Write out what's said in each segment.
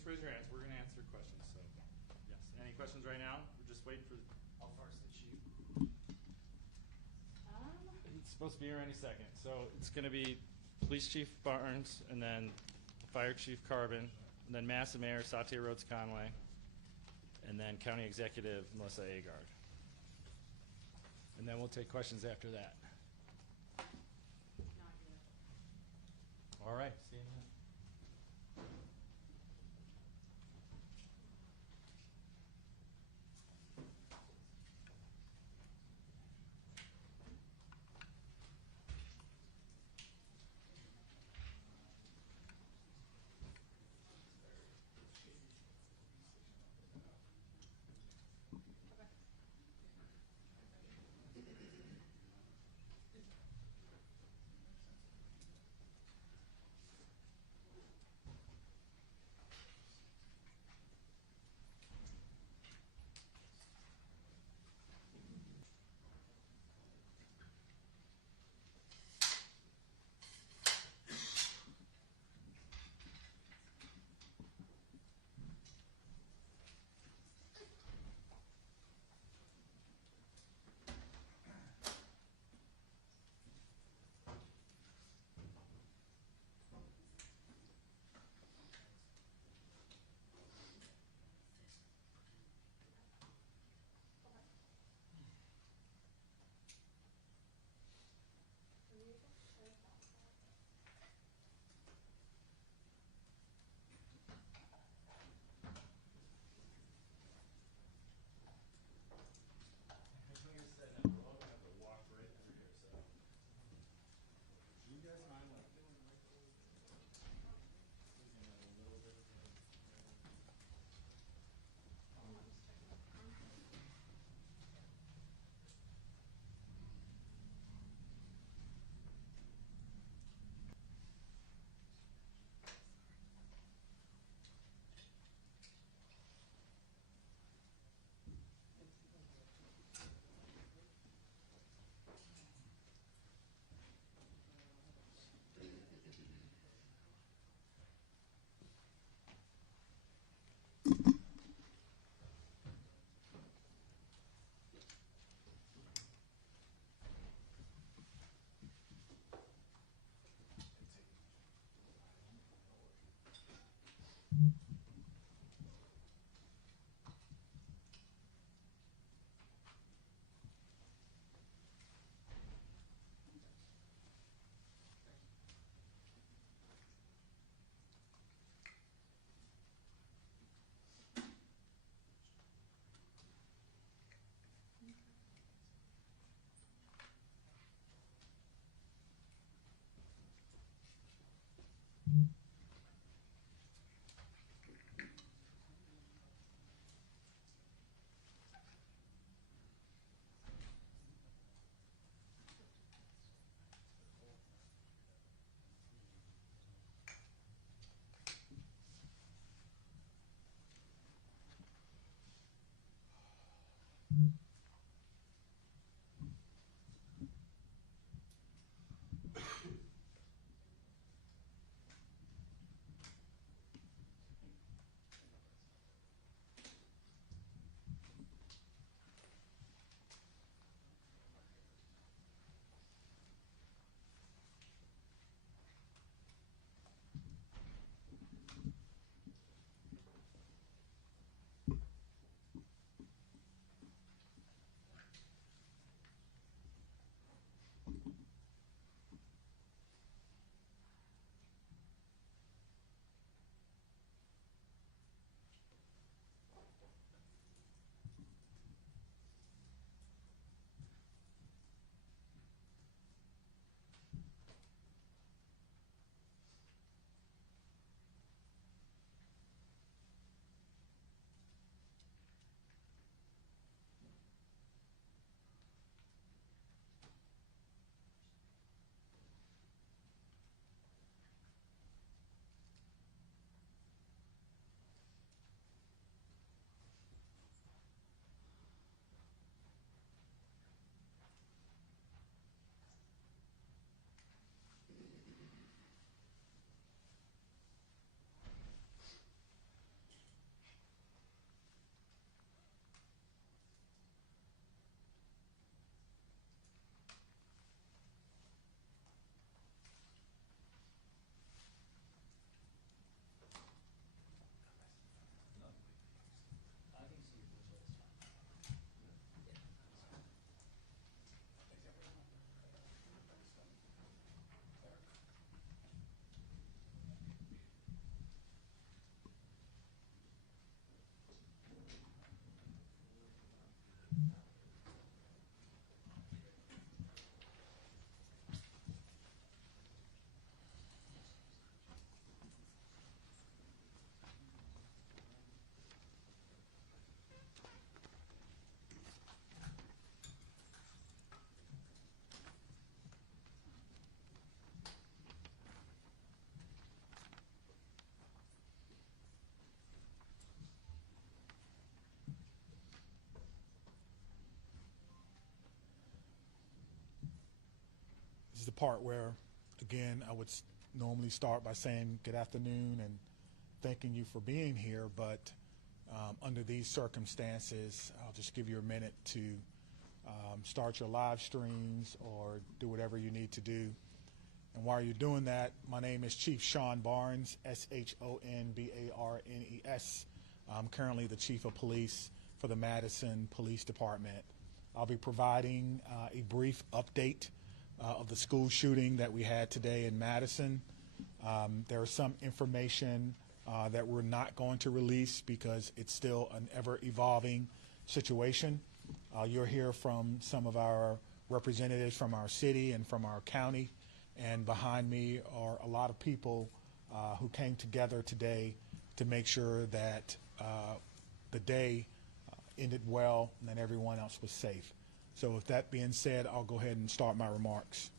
just raise your hands. We're going to answer questions. So, yes. Any questions right now? We're just waiting for. How far is the chief? It's supposed to be here any second. So it's going to be Police Chief Barnes, and then Fire Chief Carbon, and then Massa Mayor Satya Rhodes Conway, and then County Executive Melissa Agard. And then we'll take questions after that. All right. See you in a minute. the part where, again, I would normally start by saying good afternoon and thanking you for being here, but under these circumstances, I'll just give you a minute to start your live streams or do whatever you need to do. And while you're doing that, my name is Chief Sean Barnes, S-H-O-N-B-A-R-N-E-S. I'm currently the Chief of Police for the Madison Police Department. I'll be providing a brief update of the school shooting that we had today in Madison. There is some information that we're not going to release because it's still an ever-evolving situation. You'll hear from some of our representatives from our city and from our county, and behind me are a lot of people who came together today to make sure that the day ended well and that everyone else was safe. So with that being said, I'll go ahead and start my remarks.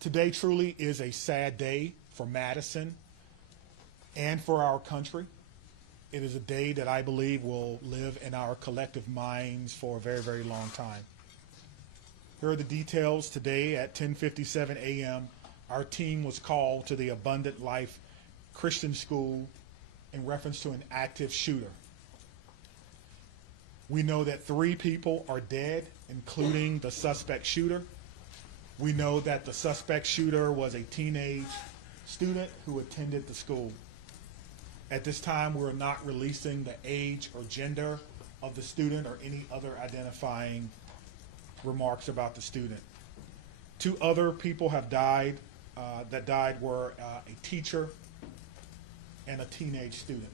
Today truly is a sad day for Madison and for our country. It is a day that I believe will live in our collective minds for a very, very long time. Here are the details. Today at 10:57 a.m., our team was called to the Abundant Life Christian School in reference to an active shooter. We know that 3 people are dead, including the suspect shooter. We know that the suspect shooter was a teenage student who attended the school. At this time, we're not releasing the age or gender of the student or any other identifying remarks about the student. 2 other people have died. That died were a teacher and a teenage student.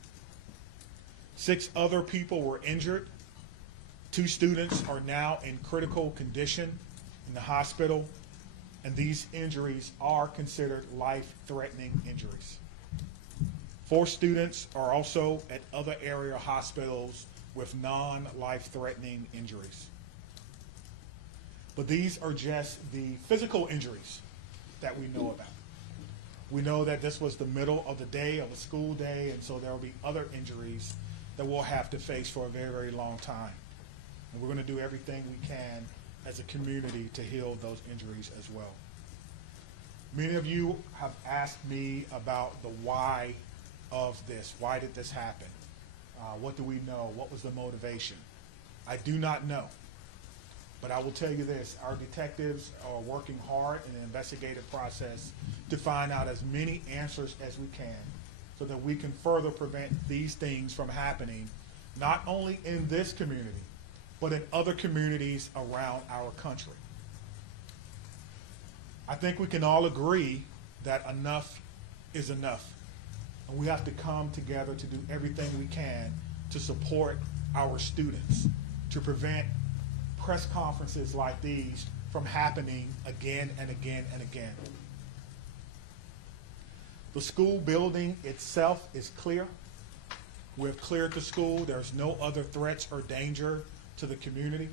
6 other people were injured. 2 students are now in critical condition in the hospital, and these injuries are considered life-threatening injuries. 4 students are also at other area hospitals with non-life-threatening injuries. But these are just the physical injuries that we know about. We know that this was the middle of the day, of a school day, and so there will be other injuries that we'll have to face for a very, very long time. And we're going to do everything we can as a community to heal those injuries as well. Many of you have asked me about the why of this. Why did this happen? What do we know? What was the motivation? I do not know. But I will tell you this, our detectives are working hard in the investigative process to find out as many answers as we can so that we can further prevent these things from happening, not only in this community, but in other communities around our country. I think we can all agree that enough is enough. And we have to come together to do everything we can to support our students, to prevent press conferences like these from happening again and again and again. The school building itself is clear. We've cleared the school. There's no other threats or danger to the community.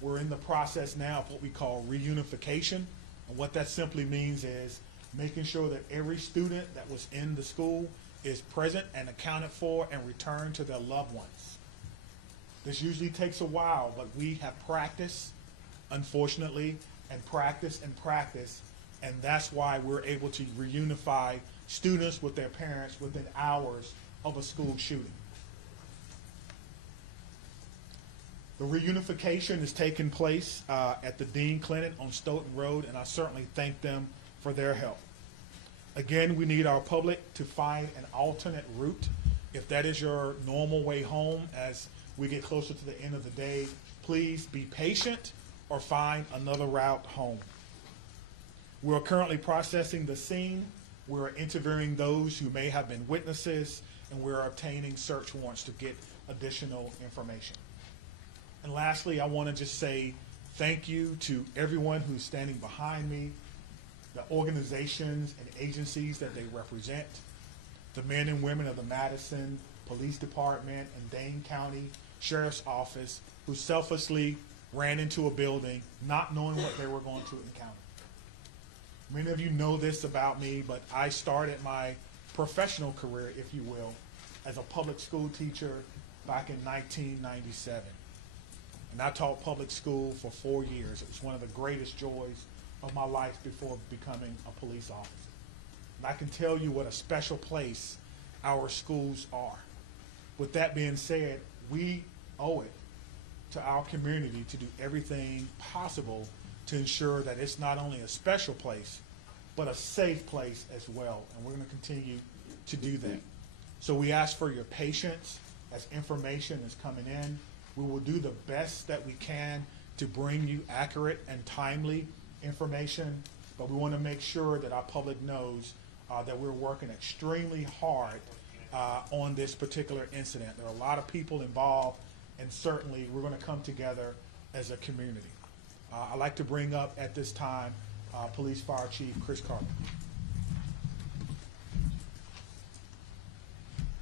We're in the process now of what we call reunification. And what that simply means is making sure that every student that was in the school is present and accounted for and returned to their loved ones. This usually takes a while, but we have practiced, unfortunately, and practice, and that's why we're able to reunify students with their parents within hours of a school shooting. The reunification is taking place at the Dean Clinic on Stoughton Road, and I certainly thank them for their help. Again, we need our public to find an alternate route. If that is your normal way home as we get closer to the end of the day, please be patient or find another route home. We're currently processing the scene. We're interviewing those who may have been witnesses, and we're obtaining search warrants to get additional information. And lastly, I want to just say thank you to everyone who's standing behind me, the organizations and agencies that they represent, the men and women of the Madison Police Department and Dane County Sheriff's Office who selflessly ran into a building not knowing what they were going to encounter. Many of you know this about me, but I started my professional career, if you will, as a public school teacher back in 1997. And I taught public school for 4 years. It was one of the greatest joys of my life before becoming a police officer. And I can tell you what a special place our schools are. With that being said, we owe it to our community to do everything possible to ensure that it's not only a special place, but a safe place as well. And we're going to continue to do that. So we ask for your patience as information is coming in. We will do the best that we can to bring you accurate and timely information, but we want to make sure that our public knows that we're working extremely hard on this particular incident. There are a lot of people involved, and certainly we're going to come together as a community. I'd like to bring up at this time Police Fire Chief Chris Carter.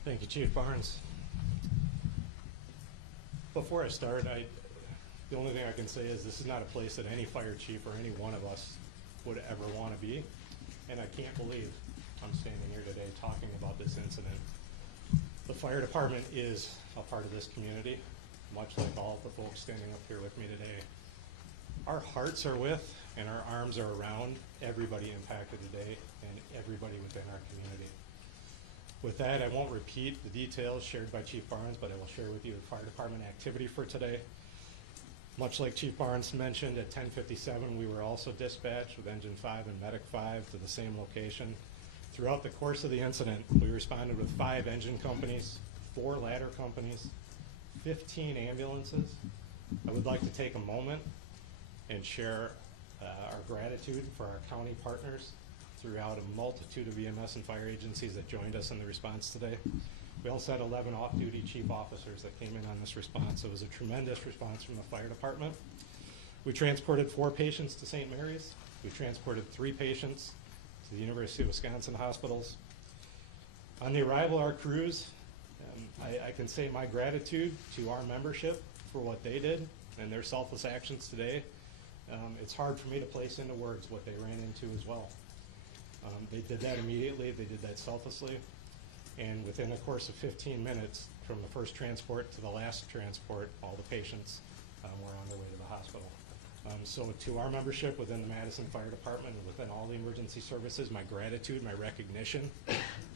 Thank you, Chief Barnes. Before I start, the only thing I can say is this is not a place that any fire chief or any one of us would ever want to be, and I can't believe I'm standing here today talking about this incident. The fire department is a part of this community, much like all of the folks standing up here with me today. Our hearts are with and our arms are around everybody impacted today and everybody within our community. With that, I won't repeat the details shared by Chief Barnes, but I will share with you the fire department activity for today. Much like Chief Barnes mentioned, at 10:57, we were also dispatched with Engine 5 and Medic 5 to the same location. Throughout the course of the incident, we responded with 5 engine companies, 4 ladder companies, 15 ambulances. I would like to take a moment and share our gratitude for our county partners throughout a multitude of EMS and fire agencies that joined us in the response today. We also had 11 off-duty chief officers that came in on this response. It was a tremendous response from the fire department. We transported 4 patients to St. Mary's. We transported 3 patients to the University of Wisconsin hospitals. On the arrival of our crews, I can say my gratitude to our membership for what they did and their selfless actions today. It's hard for me to place into words what they ran into as well. They did that immediately, they did that selflessly, and within the course of 15 minutes, from the first transport to the last transport, all the patients were on their way to the hospital. So to our membership within the Madison Fire Department and within all the emergency services, my gratitude, my recognition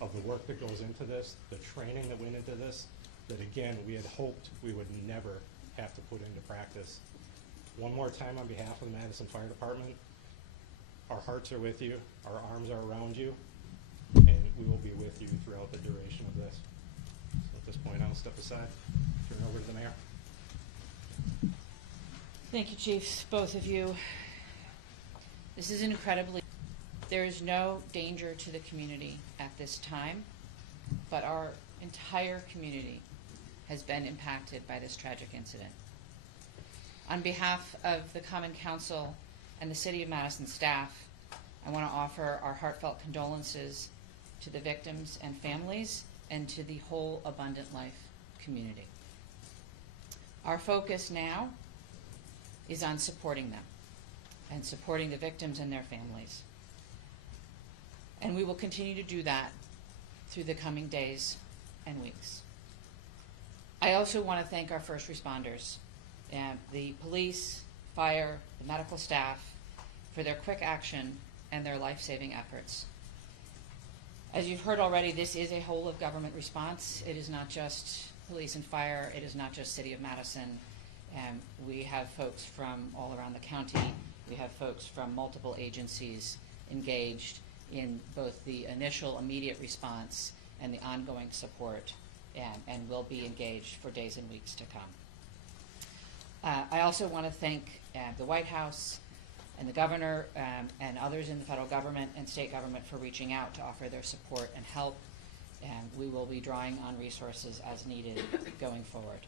of the work that goes into this, the training that went into this, that again, we had hoped we would never have to put into practice. One more time on behalf of the Madison Fire Department, our hearts are with you, our arms are around you, and we will be with you throughout the duration of this. So at this point, I'll step aside, turn it over to the mayor. Thank you, Chiefs, both of you. This is incredibly, there is no danger to the community at this time, but our entire community has been impacted by this tragic incident. On behalf of the Common Council and the City of Madison staff, I want to offer our heartfelt condolences to the victims and families and to the whole Abundant Life community. Our focus now is on supporting them and supporting the victims and their families. And we will continue to do that through the coming days and weeks. I also want to thank our first responders, and the police, fire, the medical staff, for their quick action and their life-saving efforts. As you've heard already, this is a whole of government response. It is not just police and fire. It is not just City of Madison. We have folks from all around the county. We have folks from multiple agencies engaged in both the initial immediate response and the ongoing support, and will be engaged for days and weeks to come. I also want to thank the White House and the governor and others in the federal government and state government for reaching out to offer their support and help. And we will be drawing on resources as needed going forward.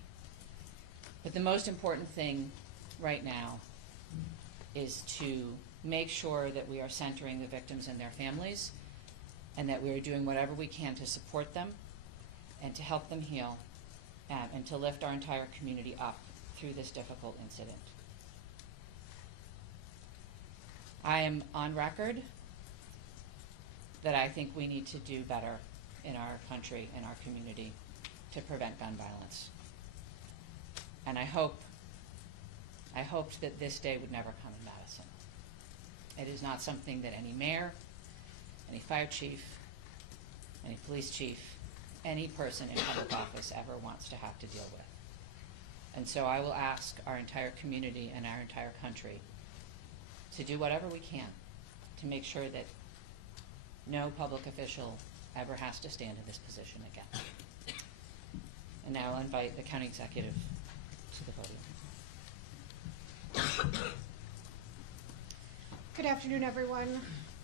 But the most important thing right now is to make sure that we are centering the victims and their families, and that we are doing whatever we can to support them and to help them heal, and to lift our entire community up through this difficult incident. I am on record that I think we need to do better in our country, in our community, to prevent gun violence. And I hope I hoped that this day would never come in Madison. It is not something that any mayor, any fire chief, any police chief, any person in public office ever wants to have to deal with. And so I will ask our entire community and our entire country to do whatever we can to make sure that no public official ever has to stand in this position again. And now I'll invite the county executive to the podium. Good afternoon, everyone.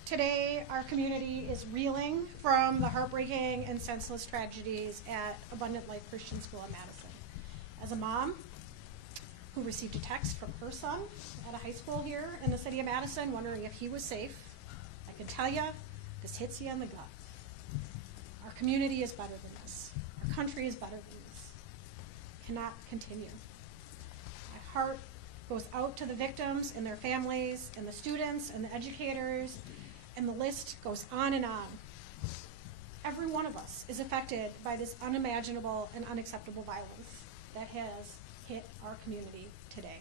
Today, our community is reeling from the heartbreaking and senseless tragedies at Abundant Life Christian School in Madison. As a mom who received a text from her son at a high school here in the city of Madison wondering if he was safe, I can tell you, this hits you in the gut. Our community is better than this. Our country is better than this. Cannot continue. My heart goes out to the victims and their families and the students and the educators, and the list goes on and on. Every one of us is affected by this unimaginable and unacceptable violence that has hit our community today.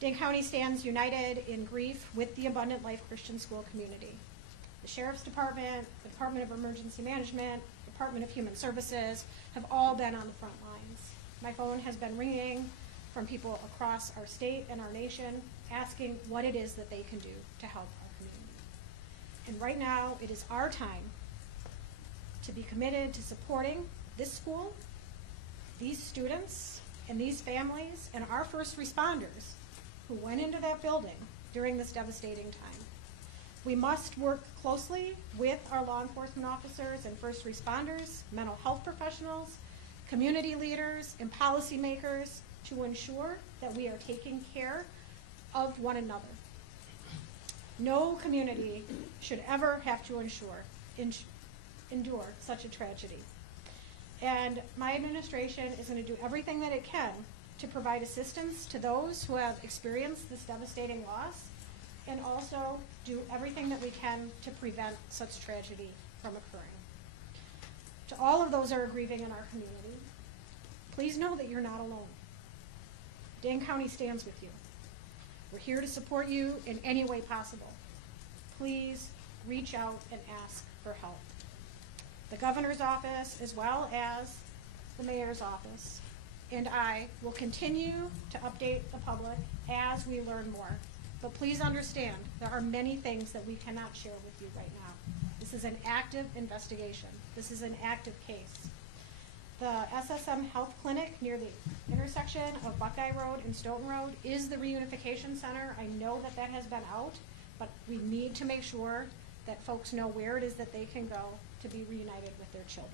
Dane County stands united in grief with the Abundant Life Christian School community. The Sheriff's Department, the Department of Emergency Management, Department of Human Services have all been on the front lines. My phone has been ringing from people across our state and our nation asking what it is that they can do to help our community. And right now, it is our time to be committed to supporting this school, these students, and these families, and our first responders who went into that building during this devastating time. We must work closely with our law enforcement officers and first responders, mental health professionals, community leaders, and policymakers to ensure that we are taking care of one another. No community should ever have to endure such a tragedy. And my administration is going to do everything that it can to provide assistance to those who have experienced this devastating loss, and also do everything that we can to prevent such tragedy from occurring. To all of those who are grieving in our community, please know that you're not alone. Dane County stands with you. We're here to support you in any way possible. Please reach out and ask for help. The governor's office, as well as the mayor's office, and I will continue to update the public as we learn more. But please understand, there are many things that we cannot share with you right now. This is an active investigation. This is an active case. The SSM Health Clinic near the intersection of Buckeye Road and Stoughton Road is the reunification center. I know that that has been out, but we need to make sure that folks know where it is that they can go to be reunited with their children.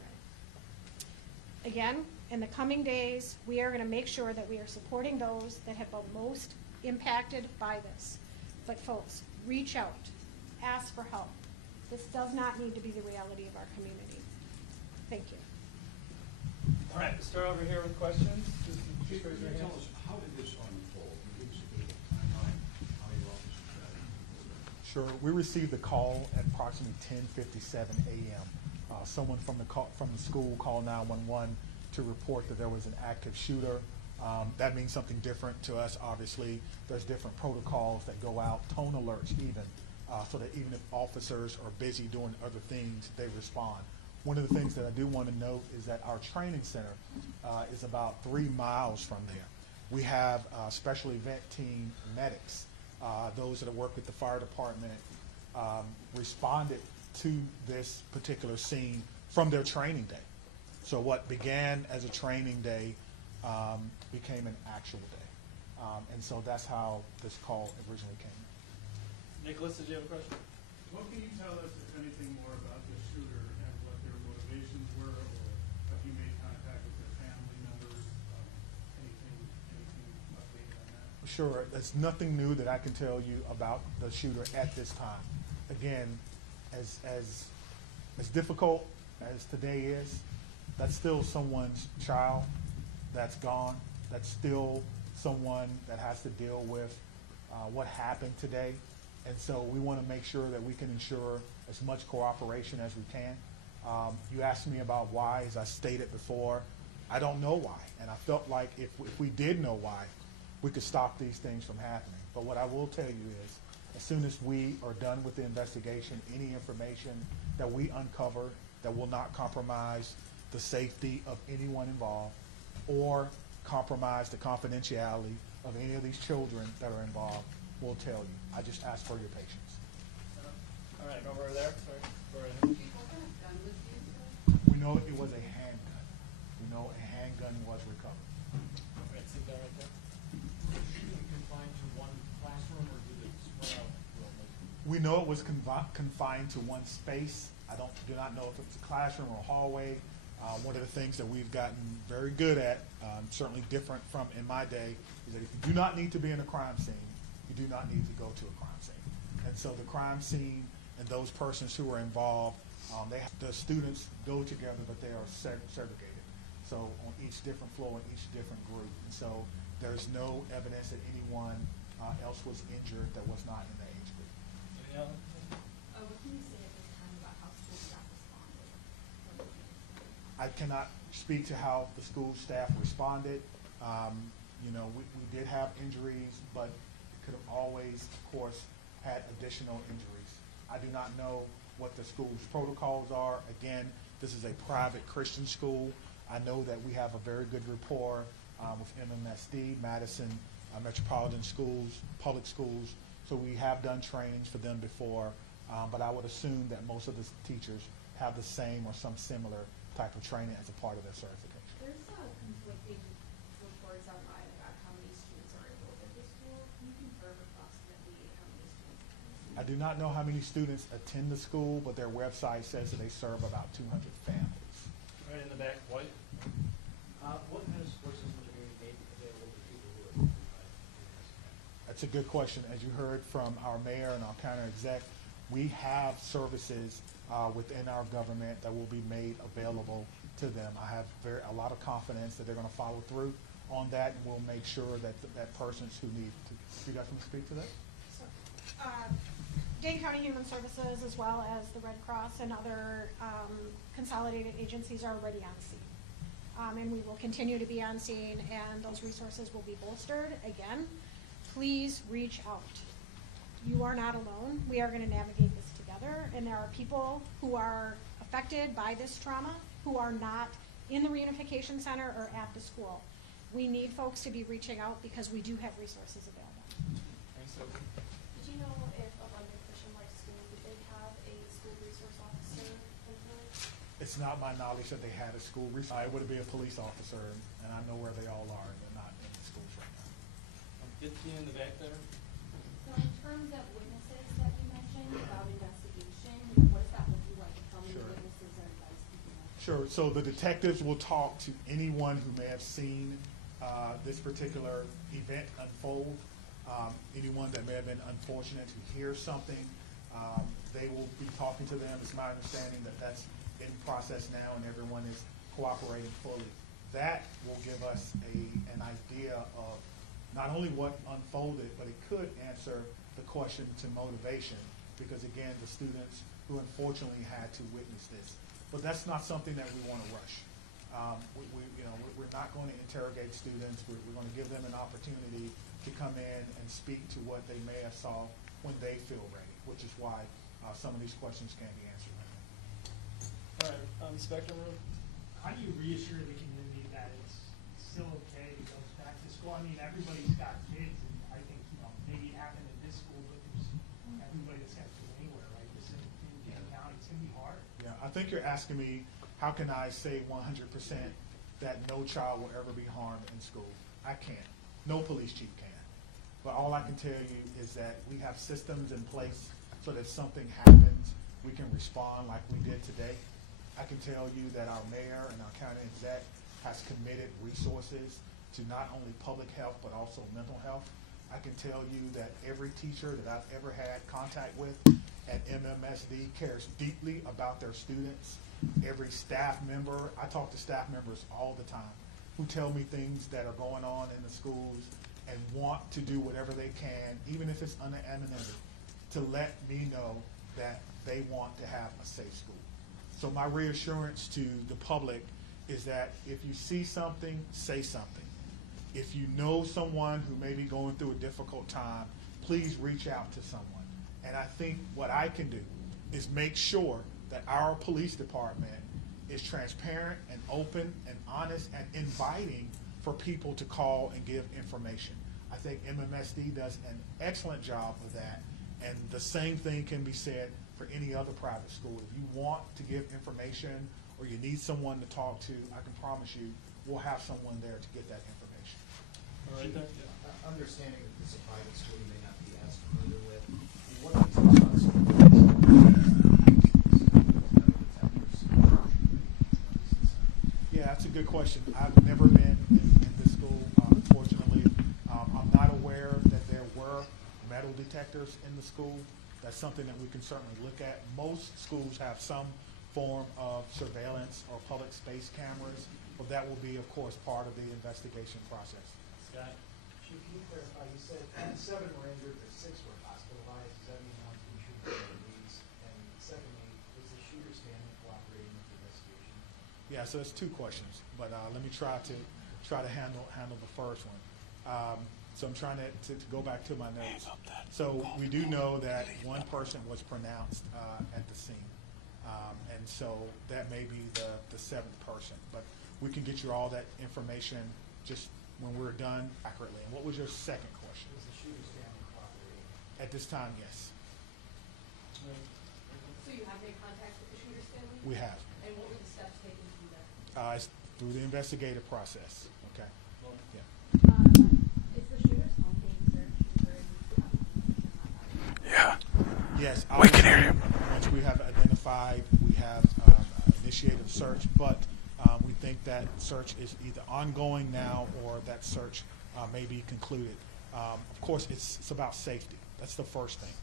Again, in the coming days, we are going to make sure that we are supporting those that have been most impacted by this. But folks, reach out, ask for help. This does not need to be the reality of our community. Thank you. All right, we'll start over here with questions. Can you tell us, how did this unfold? Can you give us a bit of a timeline, how your office is Sure. We received a call at approximately 10:57 a.m. Someone from the school called 911 to report that there was an active shooter. That means something different to us, obviously. There's different protocols that go out, tone alerts even, so that even if officers are busy doing other things, they respond. One of the things that I do want to note is that our training center is about 3 miles from there. We have special event team medics, those that work with the fire department, responded to this particular scene from their training day. So what began as a training day became an actual day. And so that's how this call originally came. Nicholas, did you have a question? What can you tell us, if anything, more about the shooter and what their motivations were, or have you made contact with their family members? Anything updated on that? Sure, there's nothing new that I can tell you about the shooter at this time. Again, as difficult as today is, that's still someone's child that's gone. That's still someone that has to deal with what happened today. And so we want to make sure that we can ensure as much cooperation as we can. You asked me about why. As I stated before, I don't know why. And I felt like if we did know why, we could stop these things from happening. But what I will tell you is, as soon as we are done with the investigation, any information that we uncover that will not compromise the safety of anyone involved or compromise the confidentiality of any of these children that are involved, we'll tell you. I just ask for your patience. All right, over there. Sorry. Go right ahead. We know it was a handgun. We know a handgun was recovered. Right, sit down right there. Shooting confined to one classroom, or did it spread out? We know it was confined to one space. I do not know if it was a classroom or a hallway. One of the things that we've gotten very good at, certainly different from in my day, is that if you do not need to be in a crime scene, you do not need to go to a crime scene. And so the crime scene and those persons who are involved, the students go together, but they are segregated. So on each different floor, in each different group. And so there's no evidence that anyone else was injured that was not in the age group. Any other? What can you say at this time about how school staff responded? I cannot speak to how the school staff responded. We did have injuries, but could have always, of course, had additional injuries. I do not know what the school's protocols are. Again, this is a private Christian school. I know that we have a very good rapport with MMSD, Madison Metropolitan Schools, public schools. So we have done trainings for them before, but I would assume that most of the teachers have the same or some similar type of training as a part of their certification. There's conflicting reports online about how many students are enrolled at this school. Can you confirm approximately how many students attend? I do not know how many students attend the school, but their website says that they serve about 200 families. Right in the back, white. What kind of support systems are being made available to people who are affected by this? That's a good question. As you heard from our mayor and our county exec, we have services within our government that will be made available to them. I have a lot of confidence that they're going to follow through on that, and we'll make sure that that persons who need to. You guys want to speak to that? So, Dane County Human Services, as well as the Red Cross and other consolidated agencies, are already on scene. And we will continue to be on scene, and those resources will be bolstered. Again, please reach out. You are not alone. We are going to navigate this together, and there are people who are affected by this trauma who are not in the reunification center or at the school. We need folks to be reaching out because we do have resources available. Thanks, Sophie. Did you know if Abundant Christian Life School, did they have a school resource officer in place? It's not my knowledge that they had a school resource. It would be a police officer, and I know where they all are. They're not in the schools right now. 15 in the back there. So in terms of witnesses that you mentioned about investigation, what does that look like? How many Sure. witnesses are you guys keeping up? Sure. So the detectives will talk to anyone who may have seen this particular event unfold. Anyone that may have been unfortunate to hear something, they will be talking to them. It's my understanding that that's in process now, and everyone is cooperating fully. That will give us an idea of not only what unfolded, but it could answer the question to motivation, because again, the students who unfortunately had to witness this. But that's not something that we want to rush. We're not going to interrogate students. We're going to give them an opportunity to come in and speak to what they may have saw when they feel ready, which is why some of these questions can't be answered right now. All right, Inspector Room. How do you reassure the community that it's still okay to go back to school? I mean, everybody's got kids, and I think, maybe it happened at this school, but there's everybody that's got kids anywhere, right? This in Dane County, it's gonna be hard. Yeah, I think you're asking me, how can I say 100% that no child will ever be harmed in school? I can't. No police chief can. But all I can tell you is that we have systems in place so that if something happens, we can respond like we did today. I can tell you that our mayor and our county exec has committed resources to not only public health, but also mental health. I can tell you that every teacher that I've ever had contact with at MMSD cares deeply about their students. Every staff member, I talk to staff members all the time who tell me things that are going on in the schools and want to do whatever they can, even if it's unanonymity, to let me know that they want to have a safe school. So my reassurance to the public is that if you see something, say something. if you know someone who may be going through a difficult time, please reach out to someone. And I think what I can do is make sure that our police department is transparent and open and honest and inviting for people to call and give information. I think MMSD does an excellent job of that, and the same thing can be said for any other private school. If you want to give information or you need someone to talk to, I can promise you we'll have someone there to get that information. All right, then. Understanding that this is a private school you may not be as familiar with, what makes the Yeah, that's a good question. I've never been in this school, unfortunately. I'm not aware that there were metal detectors in the school. That's something that we can certainly look at. Most schools have some form of surveillance or public space cameras, but that will be, of course, part of the investigation process. Scott? Chief, can you clarify, you said 7 were injured, but 6 were hospitalized, does that mean one's been shooting for these? And secondly, was the shooter standing cooperating with the investigation? Yeah, so that's 2 questions, but let me try to handle the first one. So I'm trying to go back to my notes. So we do know that 1 person was pronounced at the scene, and so that may be the 7th person. But we can get you all that information just when we're done accurately. And what was your second question? Was the shooter standing cooperating? At this time, yes, So you have made contact with the shooter, Stanley? we have. And what were the steps taken to do that? It's through the investigative process. Okay. Yeah. Is the shooter's home being searched for Yes, we can hear you. Once we have identified, we have initiated a search, but we think that search is either ongoing now or that search may be concluded. Of course, it's about safety. That's the first thing.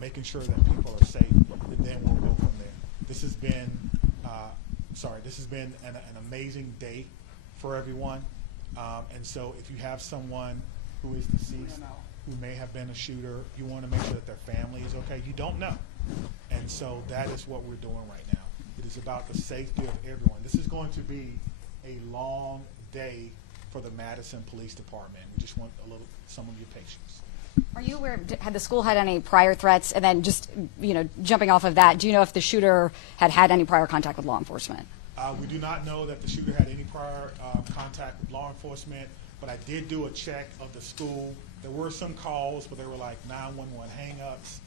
Making sure that people are safe, and then we'll go from there. This has been, an amazing day for everyone. And so if you have someone who is deceased, who may have been a shooter, you want to make sure that their family is okay. You don't know. And so that is what we're doing right now. It is about the safety of everyone. This is going to be a long day for the Madison Police Department. We just want some of your patience. Are you aware, had the school had any prior threats? And then just, jumping off of that, do you know if the shooter had any prior contact with law enforcement? We do not know that the shooter had any prior contact with law enforcement, but I did do a check of the school. There were some calls, but they were like 911 hang-ups,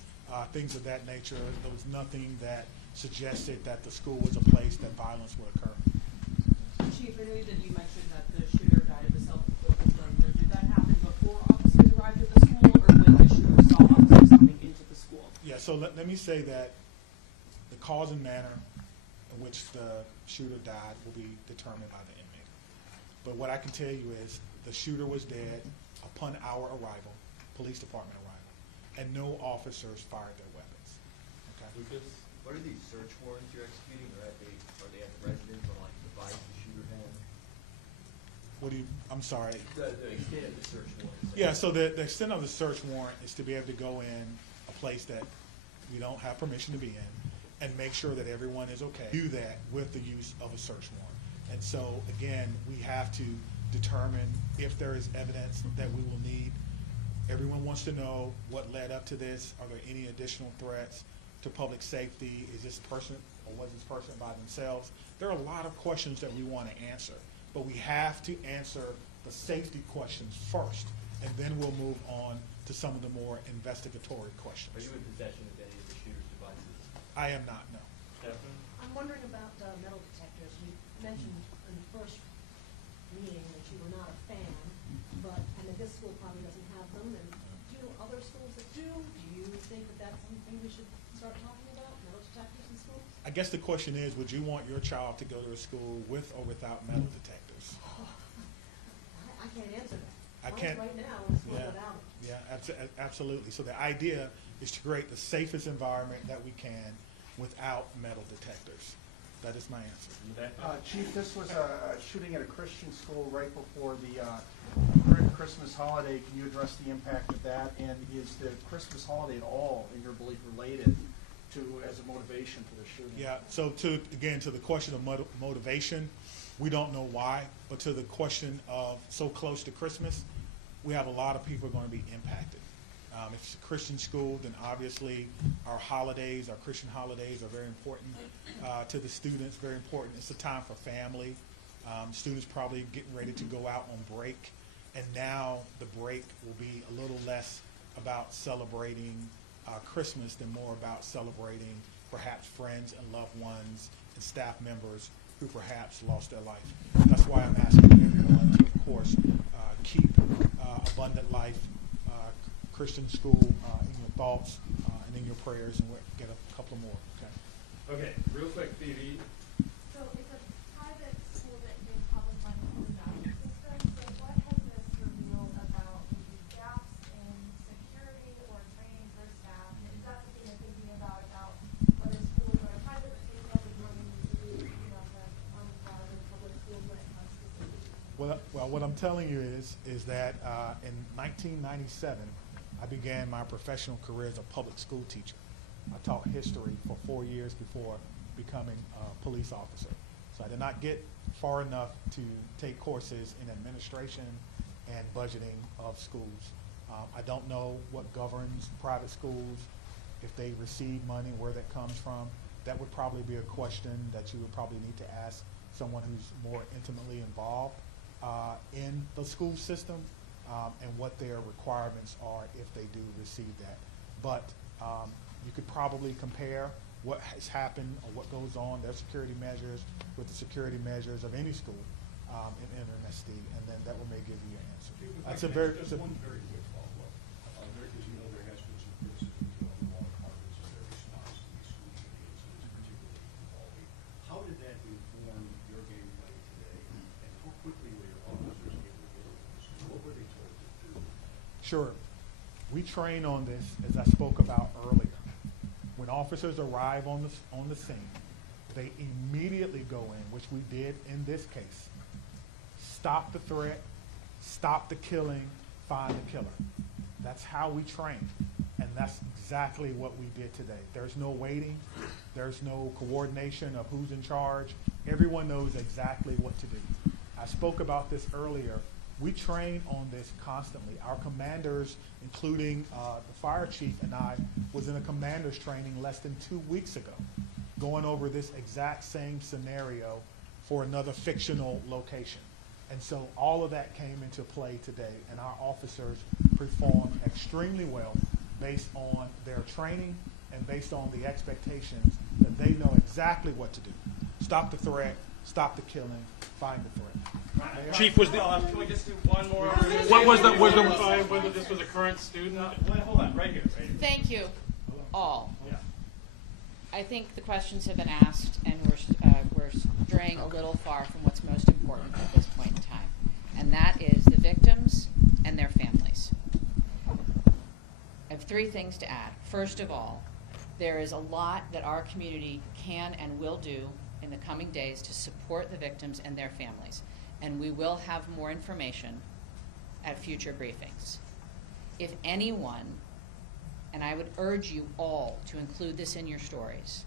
things of that nature. There was nothing that suggested that the school was a place that violence would occur. Chief, I know that you mentioned that the shooter died of a self-inflicted burn. Did that happen before officers arrived at the school, or when the shooter saw officers coming into the school? Yeah, so let me say that the cause and manner in which the shooter died will be determined by the inmate. But what I can tell you is the shooter was dead upon our arrival, police department arrival, and no officers fired their weapons. Okay? Lucas? What are these search warrants you're executing, or are they at the residence on like the device the shooter had? What do you, I'm sorry. The extent of the search warrant. Yeah, so the extent of the search warrant is to be able to go in a place that we don't have permission to be in and make sure that everyone is okay. Do that with the use of a search warrant. And so, again, we have to determine if there is evidence that we will need. Everyone wants to know what led up to this. Are there any additional threats to public safety? Is this person, or was this person by themselves? There are a lot of questions that we want to answer, but we have to answer the safety questions first, and then we'll move on to some of the more investigatory questions. Are you in possession of any of the shooter's devices? I am not, no. Catherine? I'm wondering about metal detectors. You mentioned in the first meeting that you were not a fan, but, and that this school probably doesn't have them, and do you know other schools that do? Do you think that that's something we should start talking about, metal detectors in schools? I guess the question is, would you want your child to go to a school with or without metal detectors? I can't answer that. I can't. Right now, it's not Yeah. without them. Yeah, absolutely. So the idea is to create the safest environment that we can without metal detectors. That is my answer. Chief, this was a shooting at a Christian school right before the Christmas holiday. Can you address the impact of that? And is the Christmas holiday at all, in your belief, related to as a motivation for the shooting? Yeah. So to the question of motivation, We don't know why, but to the question of so close to Christmas, we have a lot of people going to be impacted. If it's a Christian school, then obviously our holidays, our Christian holidays are very important to the students, very important. It's a time for family. Students probably getting ready to go out on break, and now the break will be a little less about celebrating Christmas than more about celebrating perhaps friends and loved ones and staff members who perhaps lost their life. That's why I'm asking everyone to, of course, keep Abundant Life Christian School in your thoughts and in your prayers, and we'll get a couple more. Okay, real quick, Phoebe. So it's a private school that gives public money to the value system, so what has this revealed about maybe gaps in security or training for staff? And is that something you're thinking about whether schools are private or state level money to do, the money for the public schools when it comes to safety? Well, what I'm telling you is that in 1997, I began my professional career as a public school teacher. I taught history for 4 years before becoming a police officer. So I did not get far enough to take courses in administration and budgeting of schools. I don't know what governs private schools, if they receive money, where that comes from. That would probably be a question that you would probably need to ask someone who's more intimately involved in the school system. And what their requirements are if they do receive that. But you could probably compare what has happened or what goes on, their security measures, with the security measures of any school in MSD, and then that will may give you your answer. That's a very, Just one very quick follow-up, because there has been some criticism of the law departments and their response to these school shooting incidents, particularly in Uvalde. How did that inform your game plan today, and how quickly were your officers able to get over the school? What were they told to do? Sure. We train on this, as I spoke about earlier. When officers arrive on the scene, they immediately go in, which we did in this case. Stop the threat, stop the killing, find the killer. That's how we train, and that's exactly what we did today. There's no waiting. There's no coordination of who's in charge. Everyone knows exactly what to do. I spoke about this earlier. We train on this constantly. Our commanders, including the fire chief and I, was in a commander's training less than 2 weeks ago, going over this exact same scenario for another fictional location. And so all of that came into play today, and our officers performed extremely well based on their training and based on the expectations that they know exactly what to do. Stop the threat, stop the killing, find the threat. Chief, was the. Can we just do one more? What was the? Whether this was a current student? Hold on, right here. Thank you, all. Yeah. I think the questions have been asked, and we're straying a little far from what's most important at this point in time, and that is the victims and their families. I have 3 things to add. First of all, there is a lot that our community can and will do in the coming days to support the victims and their families, and we will have more information at future briefings. If anyone, and I would urge you all to include this in your stories,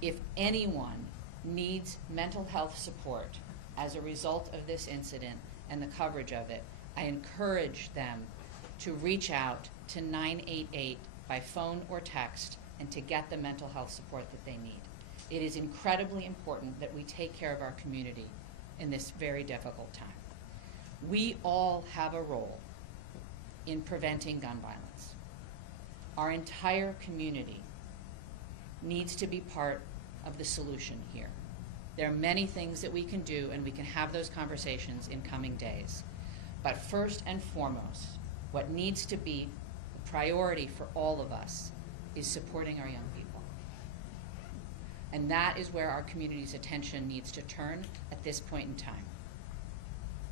if anyone needs mental health support as a result of this incident and the coverage of it, I encourage them to reach out to 988 by phone or text and to get the mental health support that they need. It is incredibly important that we take care of our community in this very difficult time. We all have a role in preventing gun violence. Our entire community needs to be part of the solution here. There are many things that we can do, and we can have those conversations in coming days. But first and foremost, what needs to be a priority for all of us is supporting our young people. And that is where our community's attention needs to turn at this point in time.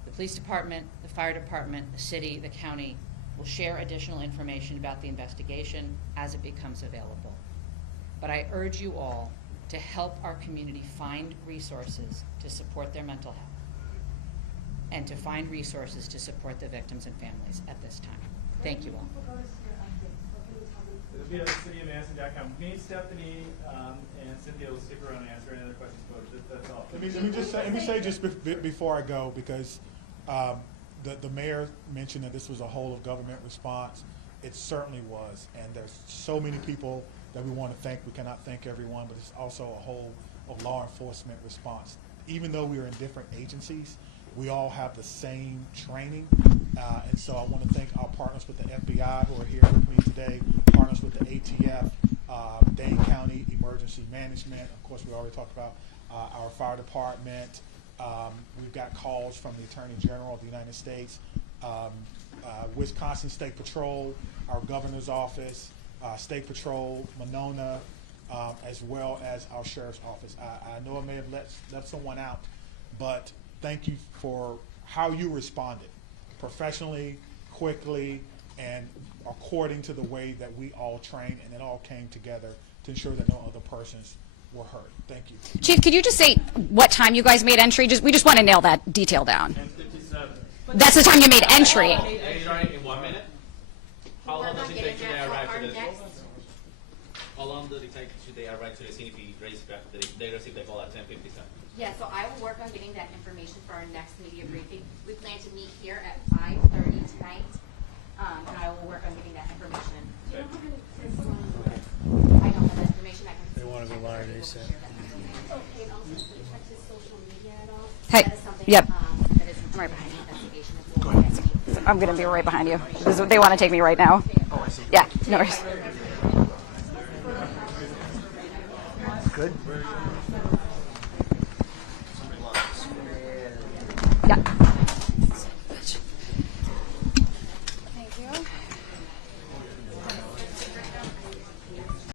The police department, the fire department, the city, the county will share additional information about the investigation as it becomes available. But I urge you all to help our community find resources to support their mental health and to find resources to support the victims and families at this time. Thank you all. via cityofmadison.com. Me, Stephanie, and Cynthia will stick around and answer any other questions, Coach. That's all. Let me say just before I go, because the mayor mentioned that this was a whole of government response. It certainly was, and there's so many people that we want to thank. We cannot thank everyone, but it's also a whole of law enforcement response. Even though we are in different agencies, we all have the same training, and so I want to thank our partners with the FBI who are here with me today, partners with the ATF, Dane County Emergency Management. Of course, we already talked about our fire department. We've got calls from the Attorney General of the United States, Wisconsin State Patrol, our governor's office, State Patrol, Monona, as well as our sheriff's office. I know I may have left someone out, but thank you for how you responded, professionally, quickly, and according to the way that we all trained, and it all came together to ensure that no other persons were hurt. Thank you. Chief, could you just say what time you guys made entry? We just want to nail that detail down. 10:57. That's the time you made entry. Entry in 1 minute? How long does it take till they arrive to the school? How long does it take till they arrive to the scene if they receive the call at 10:57? Yeah, so I will work on getting that information for our next media briefing. We plan to meet here at 5:30 tonight, and I will work on getting that information. Do you know how many kids I don't have that information. I can. They want to go live, they said. Okay, and also check his social media at all? Hey, That is something yep. that is I'm right behind the investigation as well. I'm going to be right behind you. They want to take me right now. Oh, I see. Yeah, no worries. Good. Yeah.